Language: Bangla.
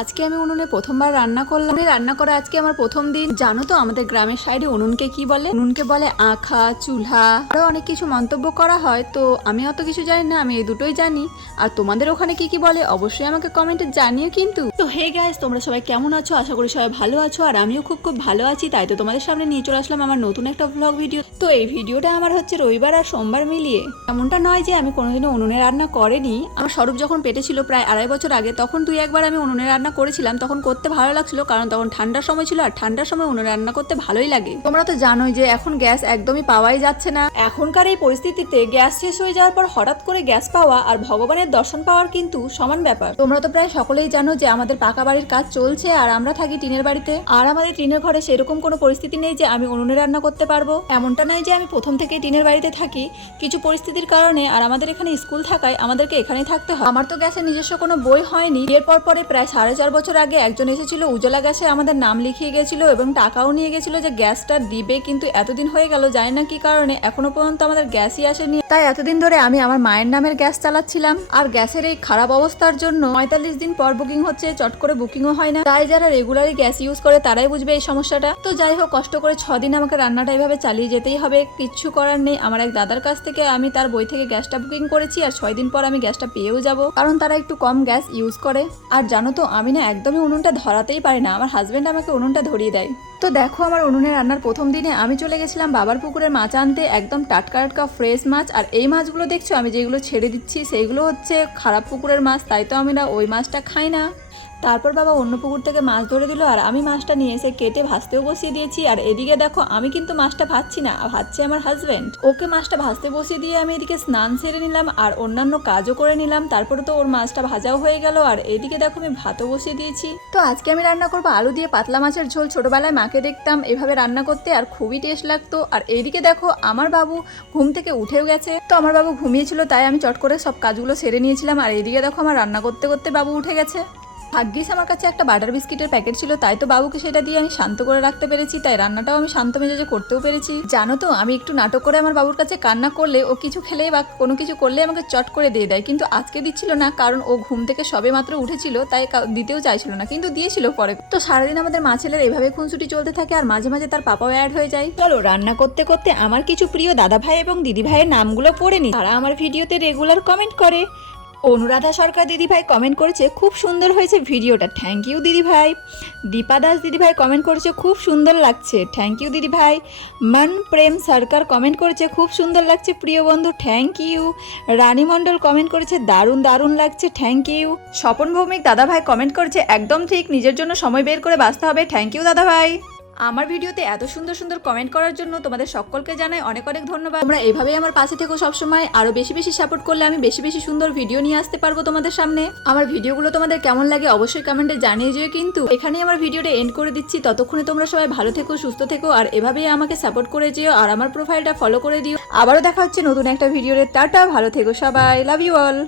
আজকে আমি উনুনে প্রথমবার রান্না করলাম। রান্না করা আজকে আমার প্রথম দিন। জানো তো আমাদের গ্রামের সাইডে উনুনকে কি বলে? উনুনকে বলে আঁখা, চুলহা, আরো অনেক কিছু মন্তব্য করা হয়। তো আমি অত কিছু জানি না, আমি এই দুটোই জানি। আর তোমাদের ওখানে কি কি বলে অবশ্যই আমাকে কমেন্টে জানিও কিন্তু। তো হে গাইস, তোমরা সবাই কেমন আছো? আশা করি সবাই ভালো আছো, আর আমিও খুব ভালো আছি। তাই তো তোমাদের সামনে নিয়ে চলে আসলাম আমার নতুন একটা ব্লগ ভিডিও। তো এই ভিডিওটা আমার হচ্ছে রবিবার আর সোমবার মিলিয়ে। এমনটা নয় যে আমি কোনোদিনও উনুনে রান্না করিনি। আমার স্বরূপ যখন পেটে ছিল প্রায় 2.5 বছর আগে, তখন তুই একবার আমি উনুনে রান্না করেছিলাম। তখন করতে ভালো লাগছিল, কারণ তখন ঠান্ডার সময় ছিল, আর ঠান্ডার সময় উনুনে রান্না করতে ভালোই লাগে। তোমরা তো জানোই যে এখন গ্যাস একদমই পাওয়াই যাচ্ছে না। এখনকার এই পরিস্থিতিতে গ্যাস শেষ হয়ে যাওয়ার পর হঠাৎ করে গ্যাস পাওয়া আর ভগবানের দর্শন পাওয়ার কিন্তু সমান ব্যাপার। তোমরা তো প্রায় সকলেই জানো যে আমাদের পাকা বাড়ির কাজ চলছে, আর আমরা থাকি টিনের বাড়িতে। আর আমাদের টিনের ঘরে সেরকম কোনো পরিস্থিতি নেই যে আমি উনুনে রান্না করতে পারবো। এমনটা নয় যে আমি প্রথম থেকেই টিনের বাড়িতে থাকি। কিছু পরিস্থিতির কারণে আর আমাদের এখানে স্কুল থাকায় আমাদেরকে এখানেই থাকতে হয়। আমার তো গ্যাসের নিজস্ব কোনো বই হয়নি। এরপর পরে প্রায় 4.5 বছর আগে একজন এসেছিল, উজ্জ্বলা গ্যাসে আমাদের নাম লিখিয়ে গেছিল এবং টাকাও নিয়ে গেছিল যে গ্যাসটা দিবে, কিন্তু এতদিন হয়ে গেল জানি না কি কারণে এখনো পর্যন্ত আমাদের গ্যাসই আসেনি। তাই এতদিন ধরে আমি আমার মায়ের নামের গ্যাস চালাচ্ছিলাম। আর গ্যাসের এই খারাপ অবস্থার জন্য 45 দিন পর বুকিং হচ্ছে, চট করে বুকিংও হয় না। তাই যারা রেগুলারই গ্যাস ইউজ করে তারাই বুঝবে এই সমস্যাটা। তো যাই হোক, কষ্ট করে 6 দিন আমাকে রান্নাটা এইভাবে চালিয়ে যেতেই হবে, কিচ্ছু করার নেই। আমার এক দাদার কাছ থেকে আমি তার বই থেকে গ্যাসটা বুকিং করেছি, আর 6 দিন পর আমি গ্যাসটা পেয়েও যাব, কারণ তারা একটু কম গ্যাস ইউজ করে। আর জানো তো আমি না একদমই উনুনটা ধরাতেই পারি না, আমার হাজবেন্ড আমাকে উনুনটা ধরিয়ে দেয়। তো দেখো, আমার উনুনে রান্নার প্রথম দিনে আমি চলে গেছিলাম বাবার পুকুরের মাছ আনতে, একদম টাটকা টাটকা ফ্রেশ মাছ। আর এই মাছগুলো দেখছো আমি যেগুলো ছেড়ে দিচ্ছি সেইগুলো হচ্ছে খারাপ পুকুরের মাছ, তাই তো আমি না ওই মাছটা খাই না। তারপর বাবা অন্য পুকুর থেকে মাছ ধরে দিল, আর আমি মাছটা নিয়ে এসে কেটে ভাজতেও বসিয়ে দিয়েছি। আর এদিকে দেখো, আমি কিন্তু মাছটা ভাজছি না, ভাজছে আমার হাজবেন্ড। ওকে মাছটা ভাজতে বসিয়ে দিয়ে আমি এদিকে স্নান সেরে নিলাম আর অন্যান্য কাজও করে নিলাম। তারপরে তো ওর মাছটা ভাজাও হয়ে গেল, আর এদিকে দেখো আমি ভাতও বসিয়ে দিয়েছি। তো আজকে আমি রান্না করবো আলু দিয়ে পাতলা মাছের ঝোল। ছোটবেলায় মাকে দেখতাম এভাবে রান্না করতে, আর খুবই টেস্ট লাগতো। আর এইদিকে দেখো আমার বাবু ঘুম থেকে উঠেও গেছে। তো আমার বাবু ঘুমিয়েছিল, তাই আমি চট করে সব কাজগুলো সেরে নিয়েছিলাম। আর এইদিকে দেখো আমার রান্না করতে করতে বাবু উঠে গেছে। ভাগ্যিস আমার কাছে একটা বাটার বিস্কিটের প্যাকেট ছিল, তাই তো বাবুকে সেটা দিয়ে আমি শান্ত করে রাখতে পেরেছি। তাই রান্নাটাও আমি শান্ত মেজাজে করতেও পেরেছি। জানো তো, আমি একটু নাটক করে আমার বাবুর কাছে কান্না করলে ও কিছু খেলেই বা কোনো কিছু করলে আমাকে চট করে দিয়ে দেয়, কিন্তু আজকে দিচ্ছিল না, কারণ ও ঘুম থেকে সবে মাত্র উঠেছিল, তাই দিতেও চাইছিল না, কিন্তু দিয়েছিল পরে। তো সারাদিন আমাদের মা ছেলের এভাবে খুনসুটি চলতে থাকে, আর মাঝে মাঝে তার পাপাও অ্যাড হয়ে যায়। চলো রান্না করতে করতে আমার কিছু প্রিয় দাদা ভাই এবং দিদি ভাইয়ের নামগুলো পড়ে নি। তারা আমার ভিডিওতে রেগুলার কমেন্ট করে। অনুরাধা সরকার দিদিভাই কমেন্ট করেছে খুব সুন্দর হয়েছে ভিডিওটা, থ্যাংক ইউ দিদিভাই। দীপা দাস দিদিভাই কমেন্ট করেছে খুব সুন্দর লাগছে, থ্যাংক ইউ দিদিভাই। মন প্রেম সরকার কমেন্ট করেছে খুব সুন্দর লাগছে প্রিয় বন্ধু, thank you. Rani Mondal comment করেছে দারুণ দারুণ লাগছে, থ্যাংক ইউ। স্বপন ভৌমিক দাদাভাই কমেন্ট করেছে একদম ঠিক, নিজের জন্য সময় বের করে বাঁচতে হবে, থ্যাংক ইউ দাদাভাই। আমার ভিডিওতে এত সুন্দর সুন্দর কমেন্ট করার জন্য তোমাদের সকলকে জানাই অনেক অনেক ধন্যবাদ। তোমরা এভাবেই আমার পাশে থেকো সবসময়, আরো বেশি বেশি সাপোর্ট করলে আমি বেশি বেশি সুন্দর ভিডিও নিয়ে আসতে পারবো তোমাদের সামনে। আমার ভিডিওগুলো তোমাদের কেমন লাগে অবশ্যই কমেন্টে জানিয়ে যেও। কিন্তু এখানেই আমার ভিডিওটা এন্ড করে দিচ্ছি, ততক্ষণে তোমরা সবাই ভালো থেকো, সুস্থ থেকো, আর এভাবেই আমাকে সাপোর্ট করে যেও, আর আমার প্রোফাইলটা ফলো করে দিও। আবারও দেখা হচ্ছে নতুন একটা ভিডিওতে। টাটা, ভালো থেকো সবাই, লাভ ইউ অল।